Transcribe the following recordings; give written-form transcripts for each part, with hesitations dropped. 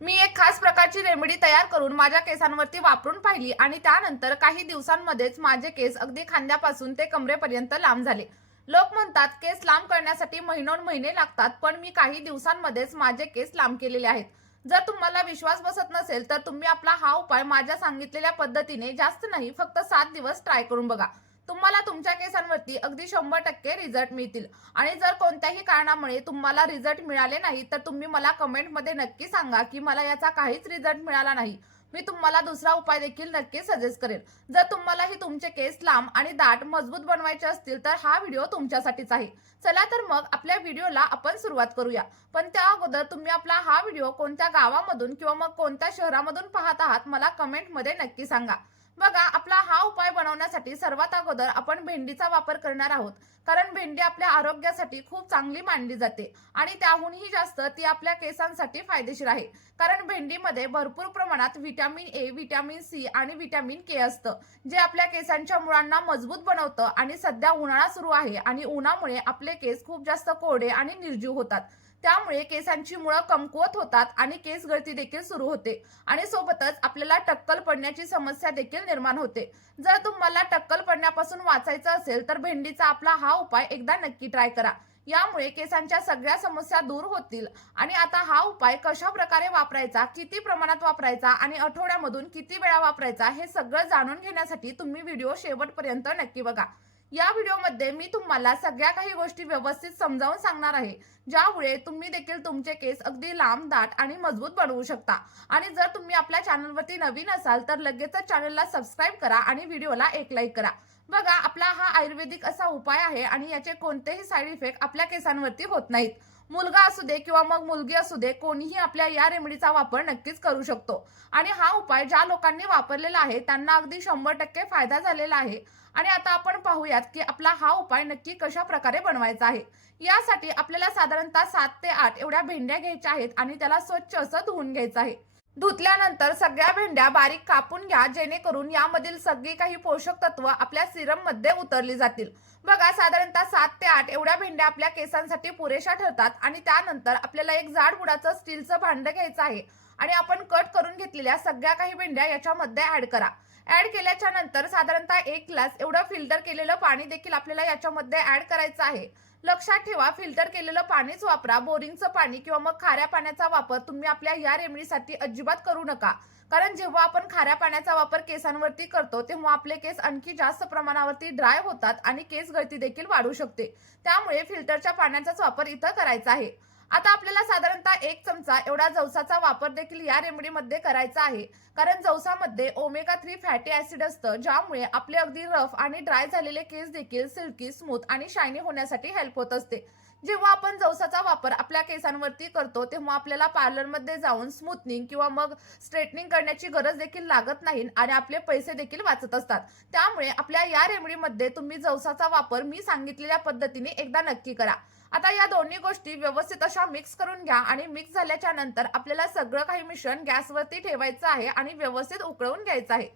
मी एक खास प्रकारची रेमेडी तयार करून माझ्या केसांवरती वापरून पाहिली आणि त्यानंतर काही दिवसांमध्येच माझे केस अगदी खांद्यापासून ते कमरेपर्यंत लांब झाले. लोक म्हणतात केस लांब करण्यासाठी महिने लागतात, पण मी काही दिवसांमध्येच माझे केस लांब केलेले आहेत. जर तुम्हाला विश्वास बसत नसेल तर तुम्ही आपला हा उपाय माझ्या सांगितलेल्या पद्धतीने जास्त नाही फक्त 7 दिवस ट्राय करून बघा. तुम्हाला तुमच्या केसांवरती अगदी 100% रिझल्ट मिळतील. आणि जर कोणत्याही कारणामुळे तुम्हाला रिझल्ट मिळाले नाही तर तुम्ही मला कमेंटमध्ये नक्की सांगा की मला याचा काहीच रिझल्ट मिळाला नाही. मी तुम्हाला दुसरा उपाय देखील नक्की सजेस्ट करेन. जर तुम्हालाही तुमचे केस लांब आणि दाट मजबूत बनवायचे असतील तर हा व्हिडिओ तुमच्यासाठीच आहे. चला तर मग आपल्या व्हिडिओला आपण सुरुवात करूया. पण त्या अगोदर तुम्ही आपला हा व्हिडिओ कोणत्या गावामधून किंवा मग कोणत्या शहरामधून पाहत आहात मला कमेंटमध्ये नक्की सांगा. बघा, आपला हा उपाय बनवण्यासाठी सर्वात अगोदर आपण भेंडीचा वापर करणार आहोत. कारण भेंडी आपल्या आरोग्यासाठी खूप चांगली मानली जाते आणि त्याहूनही जास्त ती आपल्या केसांसाठी फायदेशीर आहे. कारण भेंडीमध्ये भरपूर प्रमाणात व्हिटॅमिन ए, व्हिटॅमिन सी आणि व्हिटॅमिन के असतं, जे आपल्या केसांच्या मुळांना मजबूत बनवतं. आणि सध्या उन्हाळा सुरू आहे आणि उन्हामुळे आपले केस खूप जास्त कोरडे आणि निर्जीव होतात. त्यामुळे केसांची मुळं कमकुवत होतात आणि केस गळती देखील सुरू होते. आणि सोबतच आपल्याला टक्कल पडण्याची समस्या देखील निर्माण होते. जर तुम्हाला टक्कल पडण्यापासून वाचायचं असेल तर भेंडीचा आपला हा उपाय एकदा नक्की ट्राय करा. यामुळे केसांच्या सगळ्या समस्या दूर होतील. आणि आता हा उपाय कशा प्रकारे वापरायचा, किती प्रमाणात वापरायचा आणि आठवड्यामधून किती वेळा वापरायचा हे सगळं जाणून घेण्यासाठी तुम्ही व्हिडिओ शेवटपर्यंत नक्की बघा. या व्हिडिओमध्ये मी तुम्हाला सगळ्या काही गोष्टी व्यवस्थित समजावून सांगणार आहे, ज्यामुळे तुम्ही देखील तुमचे केस अगदी लांब, दाट आणि मजबूत बनवू शकता. आणि जर तुम्ही आपल्या चॅनलवरती नवीन असाल तर लगेचच चॅनलला सबस्क्राईब करा आणि व्हिडिओला एक लाईक करा. बघा, आपला हा आयुर्वेदिक असा उपाय आहे आणि याचे कोणतेही साईड इफेक्ट आपल्या केसांवरती होत नाहीत. मुलगा असू दे किंवा मग मुलगी असू दे, कोणीही आपल्या या रेमेडीचा वापर नक्कीच करू शकतो. आणि हा उपाय ज्या लोकांनी वापरलेला आहे त्यांना अगदी 100% फायदा झालेला आहे. आणि आता आपण पाहूयात की आपला हा उपाय नक्की कशा प्रकारे बनवायचा आहे. यासाठी आपल्याला साधारणतः 7 ते 8 एवढ्या भेंड्या घ्यायच्या आहेत आणि त्याला स्वच्छ असं धुवून घ्यायचं आहे. धुतल्यानंतर सगळ्या भेंड्या बारीक कापून घ्या, जेणेकरून यामधील सगळी काही पोषक तत्व आपल्या सिरम मध्ये उतरली जातील. बघा, साधारणतः 7 ते 8 एवढ्या भेंड्या आपल्या केसांसाठी पुरेशा ठरतात. आणि त्यानंतर आपल्याला एक जाड बुडाचं स्टीलचं भांडं घ्यायचं आहे आणि आपण कट करून घेतलेल्या सगळ्या काही भेंड्या याच्यामध्ये ऍड करा. ऍड केल्याच्या नंतर साधारणतः 1 ग्लास एवढं फिल्टर केलेलं पाणी देखील आपल्याला याच्यामध्ये ऍड करायचं आहे. लक्षात ठेवा, फिल्टर केलेलं पाणीच वापरा. बोरिंगचं पाणी किंवा मग खाऱ्या पाण्याचा वापर तुम्ही आपल्या या रेमेडीसाठी अजिबात करू नका. कारण जेव्हा आपण खाऱ्या पाण्याचा वापर केसांवरती करतो तेव्हा आपले केस आणखी जास्त प्रमाणावरती ड्राय होतात आणि केस गळती देखील वाढू शकते. त्यामुळे फिल्टरच्या पाण्याचाच वापर इथं करायचा आहे. आता आपल्याला साधारणतः 1 चमचा एवढा जवसाचा वापर देखील या रेमेडीमध्ये करायचा आहे. कारण जवसामध्ये ओमेगा 3 फॅटी ऍसिड असतं, ज्यामुळे आपले अगदी रफ आणि ड्राय झालेले केस देखील सिल्की, स्मूथ आणि शायनी होण्यासाठी हेल्प होत असते. जेव्हा आपण जवसाचा वापर आपल्या केसांवरती करतो तेव्हा आपल्याला पार्लरमध्ये जाऊन स्मूथनिंग किंवा मग स्ट्रेटनिंग करण्याची गरज देखील लागत नाही आणि आपले पैसे देखील वाचत असतात. त्यामुळे आपल्या या रेमेडीमध्ये तुम्ही जवसाचा वापर मी सांगितलेल्या पद्धतीने एकदा नक्की करा. आता या दोन्ही गोष्टी व्यवस्थित अशा मिक्स करून घ्या आणि मिक्स झाल्याच्या नंतर आपल्याला सगळं काही मिश्रण गॅसवरती ठेवायचं आहे आणि व्यवस्थित उकळून घ्यायचं आहे.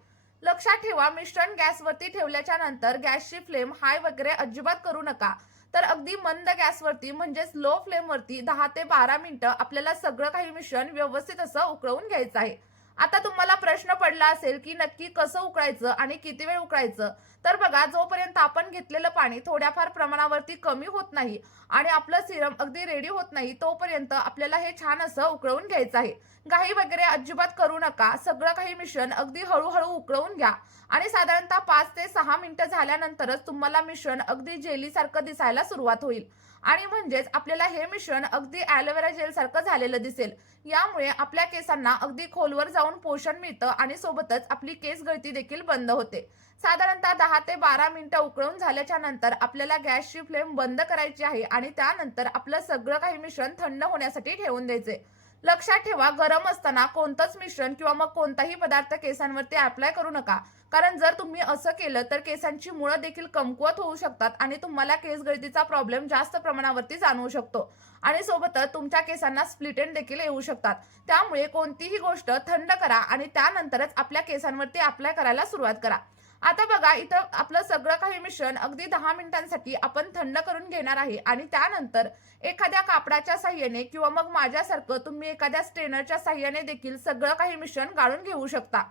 लक्षात ठेवा, मिश्रण गॅसवरती ठेवल्याच्या नंतर गॅसची फ्लेम हाय वगैरे अजिबात करू नका. तर अगदी मंद गॅसवरती म्हणजेच लो फ्लेमवरती 10 ते 12 मिनिटं आपल्याला सगळं काही मिश्रण व्यवस्थित असं उकळून घ्यायचं आहे. आता तुम्हाला प्रश्न पडला असेल की नक्की कसं उकळायचं आणि किती वेळ उकळायचं. तर बघा, जोपर्यंत आपण घेतलेलं पाणी थोड्याफार प्रमाणावरती कमी होत नाही आणि आपलं सिरम अगदी रेडी होत नाही तोपर्यंत आपल्याला हे छान असं उकळून घ्यायचं आहे. घाई वगैरे अजिबात करू नका. सगळं काही मिश्रण अगदी हळूहळू उकळून घ्या. आणि साधारणतः 5 ते 6 मिनिटं झाल्यानंतरच तुम्हाला मिश्रण अगदी जेली सारखं दिसायला सुरुवात होईल. आणि म्हणजेच आपल्याला हे मिश्रण अगदी ॲलोवेरा जेल सारखं झालेलं दिसेल. यामुळे आपल्या केसांना अगदी खोलवर जाऊन पोषण मिळतं आणि सोबतच आपली केस गळती देखील बंद होते. साधारणतः 10 ते 12 मिनिटं उकळून झाल्याच्या नंतर आपल्याला गॅसची फ्लेम बंद करायची आहे आणि त्यानंतर आपलं सगळं काही मिश्रण थंड होण्यासाठी ठेवून द्यायचे. लक्षात ठेवा, गरम असताना कोणतंच मिश्रण किंवा मग कोणताही पदार्थ केसांवरती अप्लाय करू नका. कारण जर तुम्ही असं केलं तर केसांची मुळं देखील कमकुवत होऊ शकतात आणि तुम्हाला केस गळतीचा प्रॉब्लेम जास्त प्रमाणावरती जाणवू शकतो. आणि सोबतच तुमच्या केसांना स्प्लिट एंड देखील येऊ शकतात. त्यामुळे कोणतीही गोष्ट थंड करा आणि त्यानंतरच आपल्या केसांवरती अप्लाय करायला सुरुवात करा. आता बघा इथं आपलं सगळं काही मिश्रण अगदी 10 मिनिटांसाठी आपण थंड करून घेणार आहे आणि त्यानंतर एखाद्या कापडाच्या साहाय्याने किंवा मग माझ्यासारखं तुम्ही एखाद्या स्ट्रेनरच्या साहाय्याने देखील सगळं काही मिश्रण गाळून घेऊ शकता.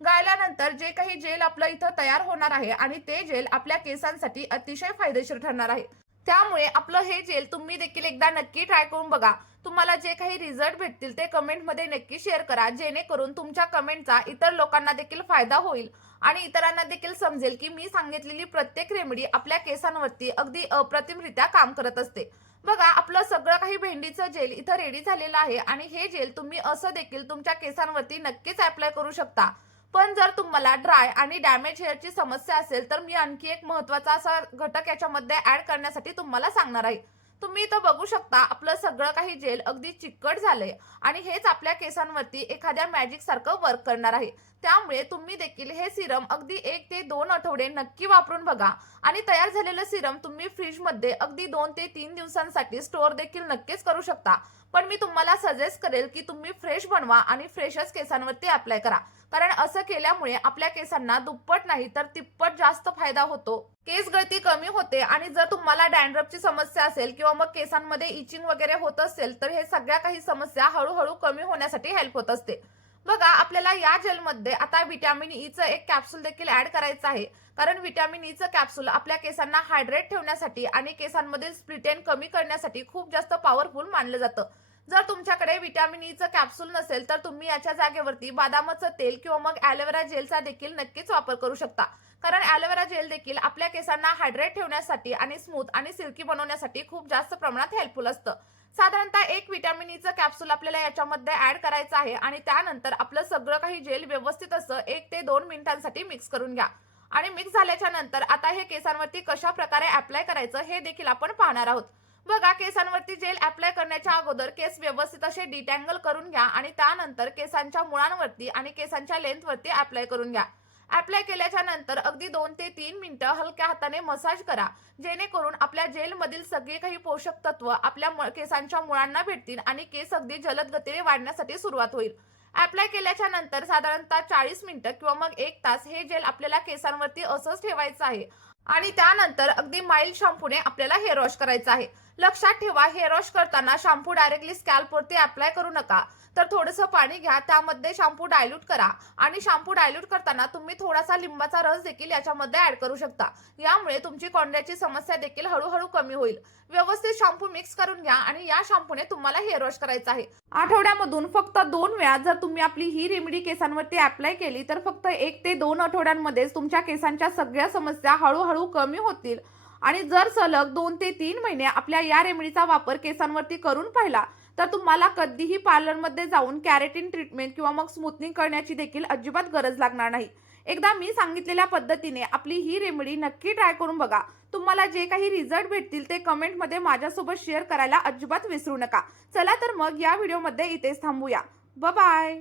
गाळल्यानंतर जे काही जेल आपलं इथं तयार होणार आहे आणि ते जेल आपल्या केसांसाठी अतिशय फायदेशीर ठरणार आहे. त्यामुळे आपलं हे जेल तुम्ही देखील एकदा नक्की ट्राय करून बघा. तुम्हाला जे काही रिझल्ट भेटतील ते कमेंटमध्ये नक्की शेअर करा, जेणेकरून तुमच्या कमेंटचा इतर लोकांना देखील फायदा होईल आणि इतरांना देखील समजेल की मी सांगितलेली प्रत्येक रेमेडी आपल्या केसांवरती अगदी अप्रतिमरित्या काम करत असते. बघा आपलं सगळं काही भेंडीचं जेल इथं रेडी झालेलं आहे आणि हे जेल तुम्ही असं देखील तुमच्या केसांवरती नक्कीच अप्लाय करू शकता. पण जर तुम्हाला ड्राय आणि डॅमेज हेअरची समस्या असेल तर मी आणखी एक महत्त्वाचा असा घटक याच्यामध्ये ऍड करण्यासाठी तुम्हाला सांगणार आहे. तुम्ही इथं बघू शकता आपलं सगळं काही जेल अगदी चिकट झालंय आणि हेच आपल्या केसांवरती एखाद्या मॅजिक सारखं वर्क करणार आहे. त्यामुळे तुम्ही देखील हे सिरम अगदी 1 ते 2 आठवडे नक्की वापरून बघा आणि तयार झालेलं सिरम तुम्ही फ्रीजमध्ये अगदी 2 ते 3 दिवसांसाठी स्टोअर देखील नक्कीच करू शकता. पण मी तुम्हाला सजेस्ट करेल की तुम्ही फ्रेश बनवा आणि फ्रेशच केसांवरती अप्लाय करा. कारण असं केल्यामुळे आपल्या केसांना दुप्पट नाही तर तिप्पट जास्त फायदा होतो. केस गळती कमी होते आणि जर तुम्हाला डॅन्ड्रफची समस्या असेल किंवा मग केसांमध्ये इचिंग वगैरे होत असेल तर हे सगळ्या काही समस्या हळूहळू कमी होण्यासाठी हेल्प होत असते. बघा आपल्याला या जेलमध्ये आता व्हिटॅमिन ईचं एक कॅप्सूल देखील ऍड करायचं आहे. कारण व्हिटॅमिन ईचं कॅप्सूल आपल्या केसांना हायड्रेट ठेवण्यासाठी आणि केसांमधील स्प्लिट एंड कमी करण्यासाठी खूप जास्त पॉवरफुल मानलं जातं. जर तुमच्याकडे व्हिटॅमिन ईचं कॅप्सूल नसेल तर तुम्ही याच्या जागेवरती बदामाचं तेल किंवा मग ॲलोवेरा जेलचा देखील नक्कीच वापर करू शकता. कारण ॲलोवेरा जेल देखील आपल्या केसांना हायड्रेट ठेवण्यासाठी आणि स्मूथ आणि सिल्की बनवण्यासाठी खूप जास्त प्रमाणात हेल्पफुल असतं. साधारणतः एक व्हिटॅमिन ईचं कॅप्सूल आपल्याला याच्यामध्ये ऍड करायचं आहे आणि त्यानंतर आपलं सगळं काही जेल व्यवस्थित असं 1 ते 2 मिनिटांसाठी मिक्स करून घ्या. आणि मिक्स झाल्याच्या नंतर आता हे केसांवरती कशा प्रकारे अप्लाय करायचं हे देखील आपण पाहणार आहोत. बघा केसांवरती जेल अप्लाय करण्याच्या अगोदर केस व्यवस्थित असे डिटँगल करून घ्या आणि त्यानंतर केसांच्या मुळांवरती आणि केसांच्या लेंथवरती अप्लाय करून घ्या. अप्लाय केल्याच्या नंतर अगदी 2 ते 3 मिनिटं हलक्या हाताने मसाज करा, जेणेकरून आपल्या जेलमधील सगळे काही पोषक तत्व आपल्या केसांच्या मुळांना भेटतील आणि केस अगदी जलद गतीने वाढण्यासाठी सुरुवात होईल. अप्लाय केल्याच्या नंतर साधारणतः 40 मिनिटं किंवा मग 1 तास हे जेल आपल्याला केसांवरती असंच ठेवायचं आहे आणि त्यानंतर अगदी माइल्ड शॅम्पूने आपल्याला हेअर वॉश करायचं आहे. लक्षात ठेवा हेअर वॉश करताना शॅम्पू डायरेक्टली स्कॅल्पवरती अप्लाय करू नका. तर थोडंसं पाणी घ्या, त्यामध्ये शॅम्पू डायल्यूट करा आणि शॅम्पू डायल्यूट करताना तुम्ही थोडासा लिंबाचा रस देखील याच्यामध्ये ऍड करू शकता. यामुळे तुमची कोंड्याची समस्या देखील हळूहळू कमी होईल. व्यवस्थित शॅम्पू मिक्स करून घ्या आणि या शॅम्पूने तुम्हाला हेअर वॉश करायचं आहे. आठवड्यामधून फक्त 2 वेळा जर तुम्ही आपली ही रेमेडी केसांवरती अप्लाय केली तर फक्त 1 ते 2 आठवड्यांमध्येच तुमच्या केसांच्या सगळ्या समस्या हळूहळू कमी होतील. आणि जर सलग 2 ते 3 महिने आपल्या या रेमेडीचा वापर केसांवरती करून पाहिला तर तुम्हाला कधीही पार्लरमध्ये जाऊन कॅरेटिन ट्रीटमेंट किंवा मग स्मूथनिंग करण्याची देखील अजिबात गरज लागणार नाही. एकदा मी सांगितलेल्या पद्धतीने आपली ही रेमेडी नक्की ट्राय करून बघा. तुम्हाला जे काही रिझल्ट भेटतील ते कमेंटमध्ये माझ्यासोबत शेअर करायला अजिबात विसरू नका. चला तर मग या व्हिडिओमध्ये इथेच थांबूया. Bye bye.